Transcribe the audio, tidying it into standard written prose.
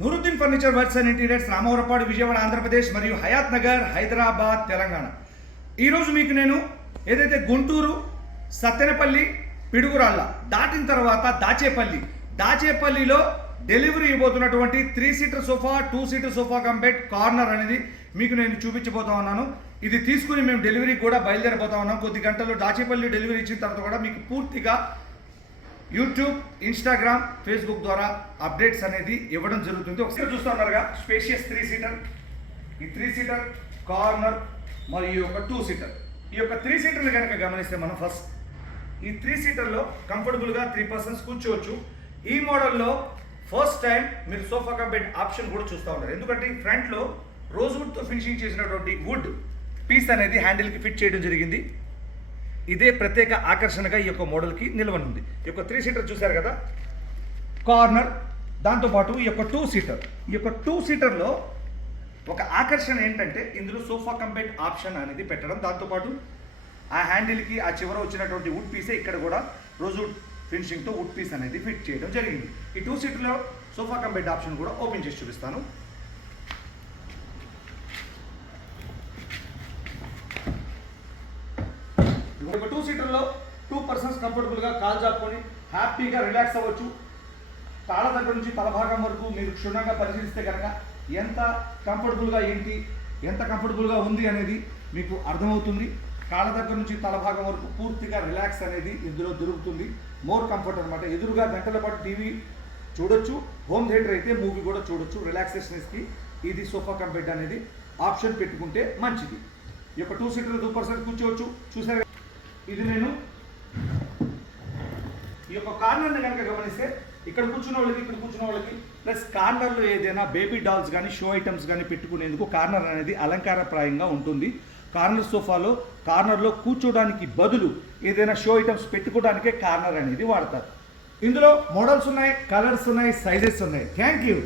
Nooruddin furniture works and interiors, Ramavarapadu, Vijayawada, Andhra Pradesh మరియు హయాత్ నగర్, హైదరాబాద్, తెలంగాణ. ఈరోజు మీకు నేను ఏదైతే గుంటూరు, సత్తెనపల్లి, పిడుగురాళ్ళ దాటిన తర్వాత దాచేపల్లిలో డెలివరీ ఇవ్వబోతున్నటువంటి 3 seater sofa, 2 seater sofa cum bed corner అనేది మీకు నేను చూపించబోతా ఉన్నాను. ఇది తీసుకుని మేము డెలివరీ కూడా బయలుదేరిపోతా ఉన్నాం. కొద్ది గంటల్లో దాచేపల్లి డెలివరీ ఇచ్చిన తర్వాత కూడా మీకు పూర్తిగా యూట్యూబ్, ఇన్స్టాగ్రామ్, ఫేస్బుక్ ద్వారా అప్డేట్స్ అనేది ఇవ్వడం జరుగుతుంది. ఒకసారి చూస్తూ ఉన్నారుగా స్పేషియస్ 3 సీటర్, ఈ 3 సీటర్ కార్నర్ మరియు ఒక 2 సీటర్. ఈ యొక్క 3 సీటర్ని కనుక గమనిస్తే మనం ఫస్ట్ ఈ 3 సీటర్లో కంఫర్టబుల్గా 3 పర్సన్స్ కూర్చోవచ్చు. ఈ మోడల్లో ఫస్ట్ టైం మీరు సోఫా కంబెడ్ ఆప్షన్ కూడా చూస్తూ ఉంటారు. ఎందుకంటే ఫ్రంట్లో రోజ్వుడ్తో ఫినిషింగ్ చేసినటువంటి వుడ్ పీస్ అనేది హ్యాండిల్కి ఫిట్ చేయడం జరిగింది. ఇదే ప్రత్యేక ఆకర్షణగా ఈ యొక్క మోడల్కి నిలవనుంది. ఈ యొక్క 3 సీటర్ చూశారు కదా కార్నర్, దాంతోపాటు ఈ యొక్క 2 సీటర్. ఈ యొక్క 2 సీటర్లో ఒక ఆకర్షణ ఏంటంటే ఇందులో సోఫా కంబెడ్ ఆప్షన్ అనేది పెట్టడం, దాంతోపాటు ఆ హ్యాండిల్కి ఆ చివర వచ్చినటువంటి వుడ్ పీసే ఇక్కడ కూడా రోజ్వుడ్ ఫినిషింగ్తో వుడ్ పీస్ అనేది ఫిట్ చేయడం జరిగింది. ఈ 2 సీటర్లో సోఫా కంబెడ్ ఆప్షన్ కూడా ఓపెన్ చేసి చూపిస్తాను. ఒక 2 సీటర్లో 2 పర్సన్స్ కంఫర్టబుల్గా కాల్ చాపుకొని హ్యాపీగా రిలాక్స్ అవ్వచ్చు. తాళ దగ్గర నుంచి తల భాగం వరకు మీరు క్షుణ్ణంగా పరిశీలిస్తే కనుక ఎంత కంఫర్టబుల్గా ఉంది అనేది మీకు అర్థమవుతుంది. కాళ్ళ దగ్గర నుంచి తల భాగం వరకు పూర్తిగా రిలాక్స్ అనేది ఇందులో దొరుకుతుంది. మోర్ కంఫర్ట్ అనమాట. ఎదురుగా గంటల పాటు టీవీ చూడొచ్చు, హోమ్ థియేటర్ అయితే మూవీ కూడా చూడొచ్చు. రిలాక్సేషన్స్కి ఇది సోఫా కంబెడ్ అనేది ఆప్షన్ పెట్టుకుంటే మంచిది. ఈ యొక్క 2 సీటర్ 2 పర్సెంట్ కూర్చోవచ్చు. చూసారు, ఇది నేను ఈ యొక్క కార్నర్ని కనుక గమనిస్తే ఇక్కడ కూర్చున్న వాళ్ళకి ప్లస్ కార్నర్లో ఏదైనా బేబీ డాల్స్ కానీ షో ఐటమ్స్ కానీ పెట్టుకునేందుకు కార్నర్ అనేది అలంకారప్రాయంగా ఉంటుంది. కార్నర్ సోఫాలో కార్నర్లో కూర్చోడానికి బదులు ఏదైనా షో ఐటమ్స్ పెట్టుకోవడానికే కార్నర్ అనేది వాడతారు. ఇందులో మోడల్స్ ఉన్నాయి, కలర్స్ ఉన్నాయి, సైజెస్ ఉన్నాయి. Thank you.